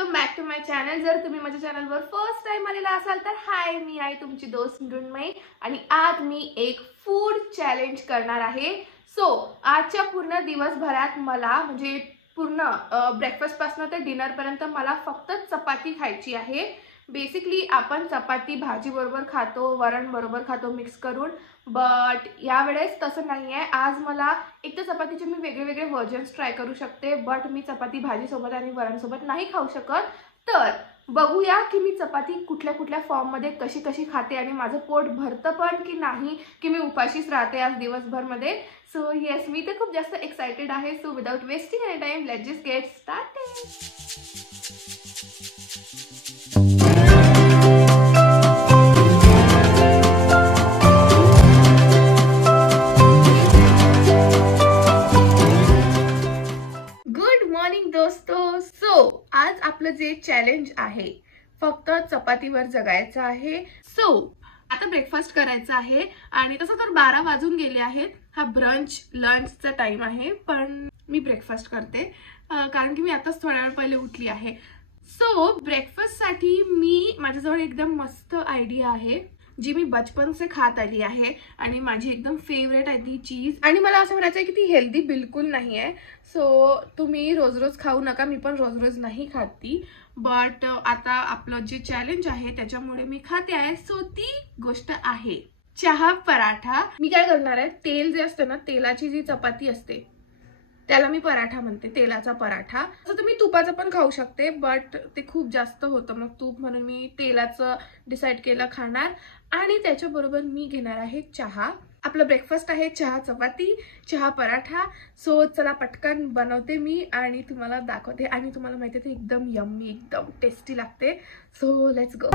Welcome back to my channel. जर तुम्ही माझ्या चॅनलवर फर्स्ट टाइम आलेला असाल तर हाय, मी आहे तुमची दोस्त मृण्मयी आणि आज मी एक फूड चॅलेंज करणार आहे। आजच्या पूर्ण दिवसभरात मला म्हणजे पूर्ण ब्रेकफास्ट पासून ते डिनर पर्यंत मला फक्त चपाती खायची आहे। बेसिकली आपण चपाती भाजी बरोबर खातो, वरण बरोबर खातो मिक्स करून, बट यावेळेस तसं नाही आहे। आज मला एक तर चपातीचे मी वेगळे व्हर्जन्स ट्राय करू शकते, बट मी चपाती भाजी सोबत आणि वरण सोबत नाही खाऊ शकत। तर बघूया की मी चपाती कुठल्या फॉर्म मध्ये कशी खाते आणि माझं पोट भरतं पण की नाही, की मी उपाशीच राहते आज दिवसभर मध्ये। सो येस, मी तर खूप जास्त एक्साइटेड आहे। So without wasting any time, let's just get started. आज आपलं जे चॅलेंज आहे फक्त चपातीवर जगायचं आहे। आता ब्रेकफास्ट करायचा आहे आणि तसं तर 12 वाजून गेले आहेत। हा ब्रंच लंचचा टाइम आहे, पण मी ब्रेकफास्ट करते कारण की मी आताच थोड्या वेळ पहिले उठली आहे। ब्रेकफास्ट साठी मी माझ्याजवळ एकदम मस्त आयडिया आहे जी मी बचपन से खात आली आहे आणि माझी एकदम फेवरेट आहे ती चीज। आणि मला असं म्हणायचं आहे की ती हेल्दी बिलकुल नाही आहे। तुम्ही रोज खाऊ नका, मी पण रोज नाही खात ती, बट आता आपलं जे चॅलेंज आहे त्याच्यामुळे मी खाते आहे। ती गोष्ट आहे चहा पराठा। मी काय करणार आहे, तेल जे असते ना, तेलाची जी चपाती असते त्याला मी पराठा म्हणते, तेलाचा पराठा। असं तुम्ही तुपाचं पण खाऊ शकते, बट ते खूप जास्त होतं मग तूप, म्हणून मी तेलाचं डिसाईड केलं खाणार। आणि त्याच्याबरोबर मी घेणार आहे चहा। आपलं ब्रेकफास्ट आहे चहा चपाती, चहा पराठा। चला पटकन बनवते मी आणि तुम्हाला दाखवते। आणि तुम्हाला माहिती आहे ते एकदम यम्मी, एकदम टेस्टी लागते। Let's go.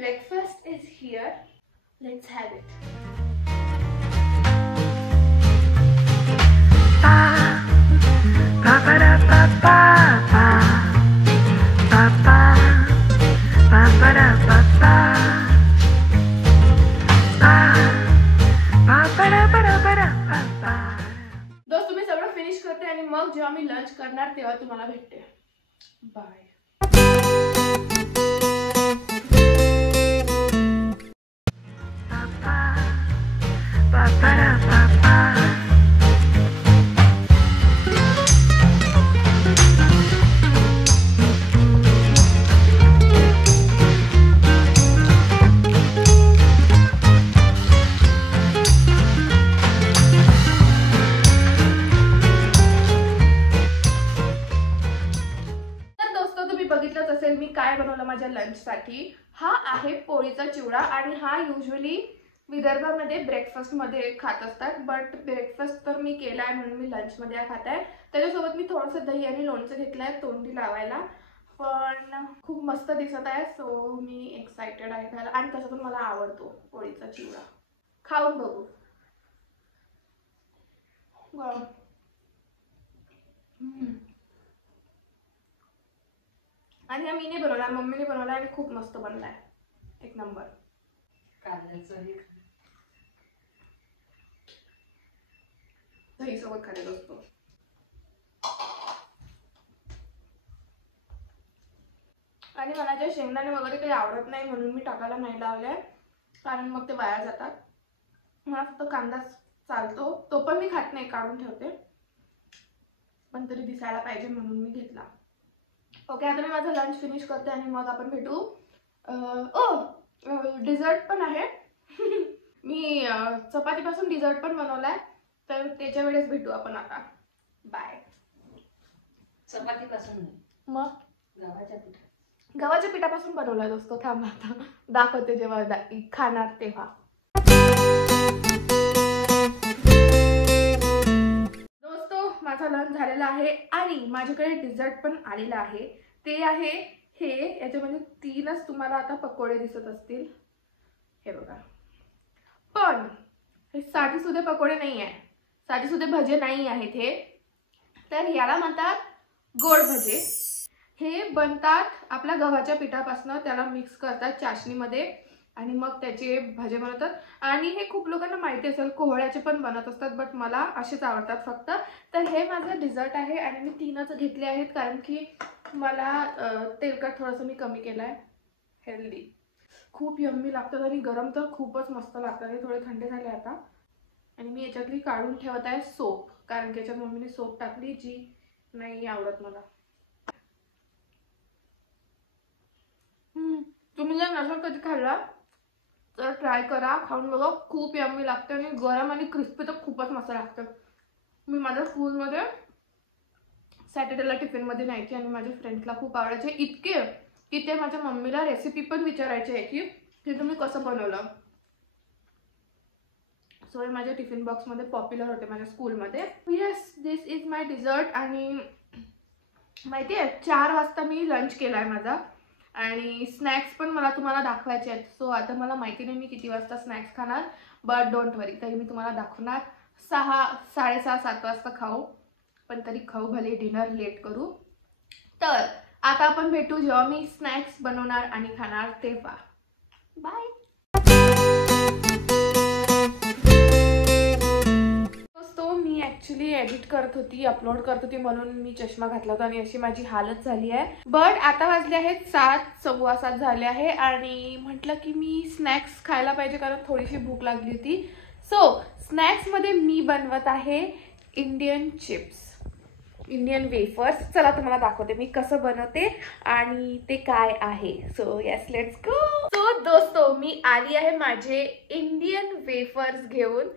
Breakfast is here. Let's have it. Pa pa pa da pa pa pa pa pa pa pa da pa pa pa pa pa da pa da pa da pa pa। दोस्त, तुम्ही सगळं finish करते आणि मग जेव्हा मी lunch करणार तेव्हा तुम्हाला भेटते। बाय। बघितलंच असेल मी काय बनवलं माझ्या लंच साठी। हा आहे पोळीचा चिवडा आणि हा युजुअली विदर्भामध्ये ब्रेकफास्ट मध्ये खात असतात, बट ब्रेकफास्ट तर मी केलाय म्हणून मी लंच मध्ये खात आहे। त्याच्यासोबत मी थोडंसं दही आणि लोणचं घेतलंय तोंडी लावायला, पण खूप मस्त दिसत आहे। मी एक्साइटेड आहे खायला आणि तसं पण मला आवडतो पोळीचा चिवडा। खाऊन बघू। आणि हा मीने बनवला, मम्मीने बनवला आणि खूप मस्त बनलाय, एक नंबर। दही सोबत खायला असतो। आणि मला जे शेंगदाणे वगैरे काही आवडत नाही म्हणून मी टाकायला नाही लावले, कारण मग ते वाया जातात। मला फक्त कांदा चालतो, तो पण मी खात नाही, काढून ठेवते, पण तरी दिसायला पाहिजे म्हणून मी घेतला। ओके, आता मी माझं लंच फिनिश करते आणि मग आपण भेटू। डिझर्ट पण आहे मी चपातीपासून डिझर्ट पण बनवलाय, तर त्याच्या वेळेस भेटू आपण आता। बाय। चपातीपासून मग गव्हाच्या पिठापासून बनवलाय दोस्तो। थांब आता दाखवते जेव्हा खाणार तेव्हा। दोस्तो, माझा लंच झालेला आहे आणि माझ्याकडे डिझर्ट पण आलेला आहे। ते आहे हे, याच्यामध्ये 3च तुम्हाला आता पकोडे दिसत असतील, हे बघा। पण हे साधेसुधे पकोडे नाही आहे, साधेसुधे भजे नाही आहेत हे, तर याला म्हणतात गोड भजे. हे बनतात आपल्या गव्हाच्या पिठापासून, त्याला मिक्स करतात चाशणीमध्ये आणि मग त्याचे भजे बनवतात. आणि हे खूप लोकांना माहिती असेल कोहळ्याचे पण बनत असतात, बट मला असेच आवडतात फक्त. तर हे माझं डिझर्ट आहे आणि मी 3च घेतले आहेत कारण की मला तेलकट थोडंसं मी कमी केलं आहे. हेल्दी खूप यम्मी लागतात आणि गरम तर खूपच मस्त लागतात. हे थोडे थंड झाले आता. आणि मी याच्यातली काढून ठेवत आहे सोप, कारण की याच्यात मम्मीने सोप टाकली जी नाही आवडत मला. तुम्ही जर नसेल कधी खाल्ला तर ट्राय करा, खाऊन बघा, खूप यम्मी लागतं आणि गरम आणि क्रिस्पी तर खूपच मस्त लागतं. मी माझ्या स्कूलमध्ये सॅटर्डेला टिफिनमध्ये न्यायची आणि माझ्या फ्रेंड्सला खूप आवडायचे इतके की ते माझ्या मम्मीला रेसिपी पण विचारायचे आहे की ते तुम्ही कसं बनवलं. सो हे माझ्या टिफिन बॉक्समध्ये पॉप्युलर होते माझ्या स्कूलमध्ये. Yes, this is my dessert. आणि माहिती आहे 4 वाजता मी लंच केला आहे माझा आणि स्नॅक्स पण मला तुम्हाला दाखवायचे आहेत. सो आता मला माहिती नाही मी किती वाजता स्नॅक्स खाणार, बट डोंट वरी, तरी मी तुम्हाला दाखवणार. 6, 6:30, 7 वाजता खाऊ, पण तरी खाऊ, भले डिनर लेट करू. तर आता आपण भेटू जेव्हा मी स्नॅक्स बनवणार आणि खाणार तेव्हा. बाय. मी ॲक्च्युली एडिट करत होती, अपलोड करत होती, म्हणून मी चष्मा घातला होता आणि अशी माझी हालत झाली आहे. बट आता वाजले आहेत 7, 7:15 झाले आहे आणि म्हटलं की मी स्नॅक्स खायला पाहिजे कारण थोडीशी भूक लागली होती. सो स्नॅक्समध्ये मी बनवत आहे इंडियन चिप्स, इंडियन वेफर्स. चला तुम्हाला दाखवते मी कसं बनवते आणि ते काय आहे. So yes, let's go. So दोस्तो, मी आली आहे माझे इंडियन वेफर्स घेऊन.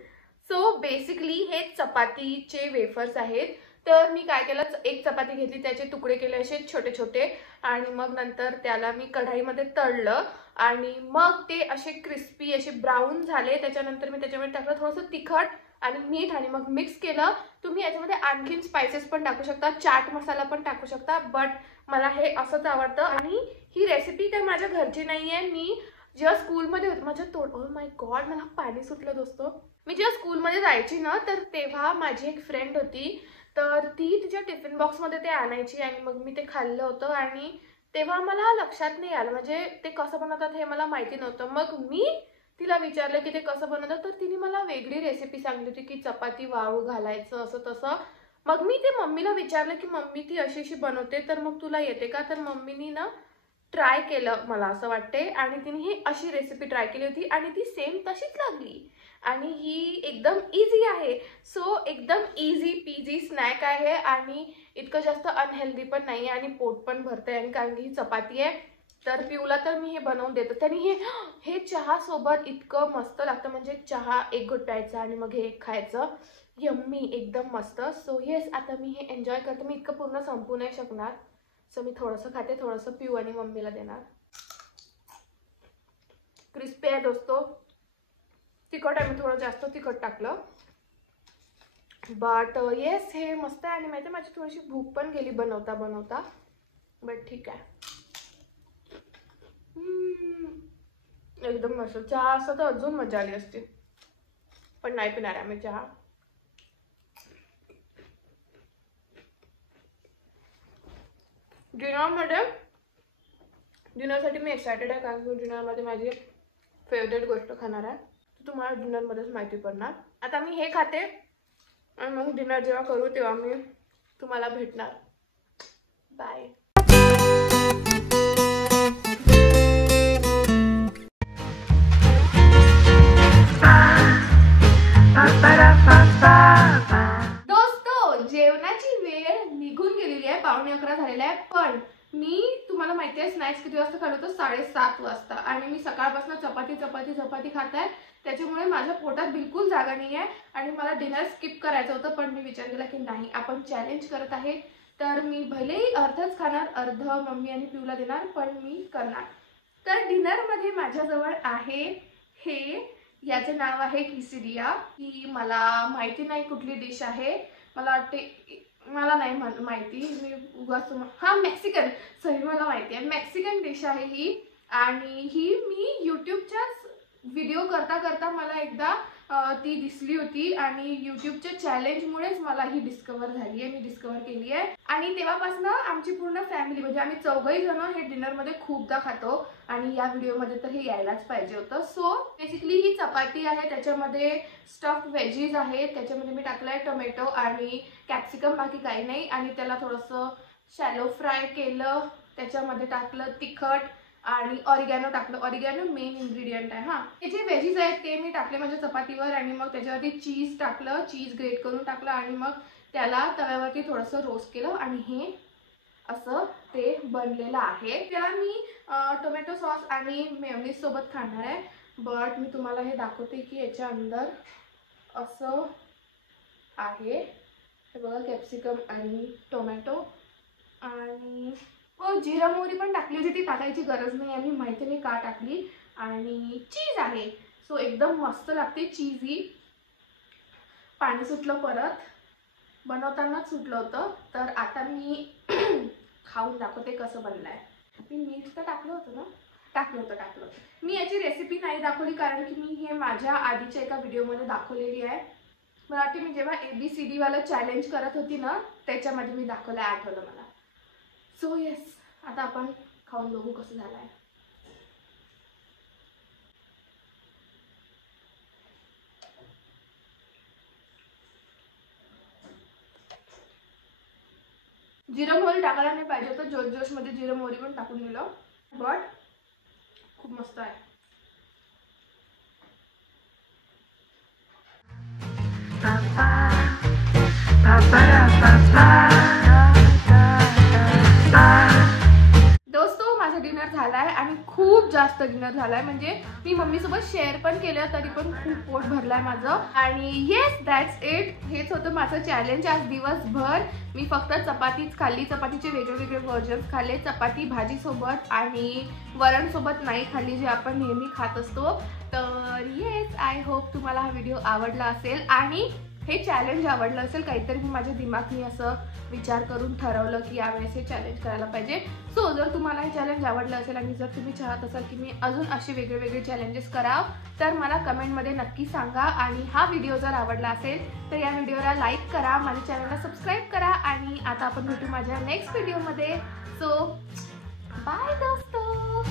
सो बेसिकली हे चपातीचे वेफर्स आहेत. तर मी काय केलं, एक चपाती घेतली, त्याचे तुकडे केले असे छोटे छोटे आणि मग नंतर त्याला मी कढाईमध्ये तळलं आणि मग ते असे क्रिस्पी असे ब्राऊन झाले. त्याच्यानंतर मी त्याच्यामध्ये टाकलं थोडंसं तिखट आणि मीठ आणि मग मिक्स केलं. तुम्ही याच्यामध्ये आणखीन स्पाइसेस पण टाकू शकता, चाट मसाला पण टाकू शकता, बट मला हे असंच आवडतं. आणि ही रेसिपी काही माझ्या घरची नाही आहे. मी जेव्हा स्कूलमध्ये होते माझ्या ओह माय गॉड, मला पाणी सुटलं दोस्तो. मी जेव्हा स्कूलमध्ये जायची ना, तर तेव्हा माझी एक फ्रेंड होती, तर ती तिच्या टिफिन बॉक्समध्ये ते आणायची आणि मग मी ते खाल्लं होतं आणि तेव्हा मला लक्षात नाही आलं, म्हणजे ते कसं बनवतात हे मला माहिती नव्हतं. मग मी तिला विचारलं की ते कसं बनवतात, तर तिने मला वेगळी रेसिपी सांगितली होती की चपाती वाळू घालायचं असं तसं. मग मी ते मम्मीला विचारलं की मम्मी ती अशी अशी बनवते, तर मग तुला येते का? तर मम्मीनी ना ट्राय केलं मला असं वाटते आणि तिने ही अशी रेसिपी ट्राय केली होती आणि ती सेम तशीच लागली आणि ही एकदम इझी आहे. सो एकदम इझी पीजी स्नॅक आहे आणि इतकं जास्त अनहेल्दी पण नाही आणि पोट पण भरते. आणि कारण की ही चपाती आहे तर पिऊला तर मी हे बनवून देतो. त्यांनी हे चहा सोबत इतकं मस्त लागतं, म्हणजे चहा एक घोट प्यायचा आणि मग हे खायचं, यम्मी एकदम मस्त. सो येस, आता मी हे एन्जॉय करते. मी इतकं पूर्ण संपू नाही शकणार, सो मी थोडंसं खाते, थोडंसं पिऊ आणि मम्मीला देणार. क्रिस्पी आहे दोस्तो. तिखट आहे, मी थोडं जास्त तिखट टाकलं, बट येस हे मस्त आहे. आणि माहिती माझी थोडीशी भूक पण गेली बनवता बनवता, बट ठीक आहे. एकदम मस्त. चहा असं तर अजून मजा आली असती, पण नाही पिणार आम्ही चहा. डिनरसाठी मी एक्सायटेड आहे कारण की डिनरमध्ये माझी फेवरेट गोष्ट खाणार आहे. तुम्हाला डिनरमध्येच माहिती पडणार. आता मी हे खाते आणि मग डिनर जेव्हा करू तेव्हा मी तुम्हाला भेटणार. बाय. दोस्तो, जेवणाची वेळ निघून गेलेली आहे, 11:15 झालेला आहे. पण मी तुम्हाला माहिती आहे स्नॅक्स किती वाजता खाल्लं होतं? 7:30 वाजता. आणि मी सकाळपासून चपाती चपाती चपाती खात आहे, त्याच्यामुळे माझ्या पोटात बिलकुल जागा नाही आहे आणि मला डिनर स्किप करायचं होतं. पण मी विचार केला की नाही, आपण चॅलेंज करत आहे तर मी भलेही अर्धच खाणार, अर्ध मम्मी आणि पिऊला देणार, पण मी करणार. तर डिनरमध्ये माझ्याजवळ आहे हे, याचे नाव आहे खिचडिया. ही मला माहिती नाही कुठली डिश आहे, मला वाटते, मला नाही माहिती, मी उगाच मेक्सिकन, सॉरी मला माहिती आहे मेक्सिकन डिश आहे ही. आणि ही मी यूट्यूबच्याच व्हिडिओ करता करता मला एकदा ती दिसली होती आणि यूट्यूबच्या चॅलेंजमुळेच मला ही डिस्कवर झाली आहे, मी डिस्कवर केली आहे. आणि तेव्हापासून आमची पूर्ण फॅमिली म्हणजे आम्ही चौघही जण हे डिनरमध्ये खूपदा खातो आणि या व्हिडिओमध्ये तर हे यायलाच पाहिजे होतं. सो बेसिकली ही चपाती आहे, त्याच्यामध्ये स्टफ व्हेजीज आहे, त्याच्यामध्ये मी टाकलाय टोमॅटो आणि कॅप्सिकम, बाकी काही नाही. आणि त्याला थोडंसं शॅलो फ्राय केलं, त्याच्यामध्ये टाकलं तिखट आणि ऑरिगॅनो टाकलं. ऑरिगॅनो मेन इन्ग्रेडियंट आहे. हां, हे जे व्हेजीज आहेत ते मी टाकले माझ्या चपातीवर आणि मग त्याच्यावरती चीज टाकलं, चीज ग्रेट करून टाकलं आणि मग त्याला तव्यावरती थोडंसं रोस्ट केलं आणि हे असं ते बनलेलं आहे. त्याला मी टोमॅटो सॉस आणि मेयोनीज सोबत खाणार आहे. बट मी तुम्हाला हे दाखवते की याच्या अंदर असं आहे, हे बघा, कॅप्सिकम आणि टोमॅटो आणि जिरा मोहरी पण टाकली होती, ती टाकायची गरज नाही आणि माहिती नाही का टाकली. आणि चीज आहे, सो एकदम मस्त लागते चीजी. पाणी सुटलं, परत बनवतानाच सुटलं होतं. तर आता मी खाऊन दाखवते कसं बनलं आहे. मी मीठ तर टाकलं होतं ना, टाकलं होतं. मी याची रेसिपी नाही दाखवली कारण की मी हे माझ्या आधीच्या एका व्हिडिओमध्ये दाखवलेली आहे. मला वाटते मी जेव्हा ABCD वाला चॅलेंज करत होती ना त्याच्यामध्ये मी दाखवलं, आठवलं मला. सो येस, आता आपण खाऊन बघू कसं झालं आहे. जिरं मोहरी टाकायला नाही पाहिजे होतं, जोशमध्ये जिरं मोहरी पण टाकून दिलं, बट खूप मस्त आहे. दोस्तों, माझा डिनर झालाय आणि खूप जास्त डिनर झालाय. म्हणजे मी मम्मीसोबत शेअर पण केलं तरी पण खूप पोट भरलाय माझं. आणि येस, दॅट्स इट. हेच होतं माझं चॅलेंज आज दिवसभर. मी फक्त चपातीच खाल्ली, चपातीचे वेगळे व्हर्जन्स खाल्ले. चपाती भाजीसोबत आणि वरणसोबत नाही खाल्ली, जे आपण नेहमी खात असतो. तर येस, आय होप तुम्हाला हा व्हिडिओ आवडला असेल आणि हे चॅलेंज आवडलं असेल. काहीतरी मी माझ्या दिमागनी असं विचार करून ठरवलं की यावेळेस हे चॅलेंज करायला पाहिजे. सो जर तुम्हाला हे चॅलेंज आवडलं असेल आणि जर तुम्ही चाहत असाल की मी अजून असे वेगळे चॅलेंजेस करावं, तर मला कमेंटमध्ये नक्की सांगा. आणि हा व्हिडिओ जर आवडला असेल तर या व्हिडिओला लाईक करा, माझ्या चॅनलला सबस्क्राईब करा. आणि आता आपण भेटू माझ्या नेक्स्ट व्हिडिओमध्ये. सो बाय दोस्तों.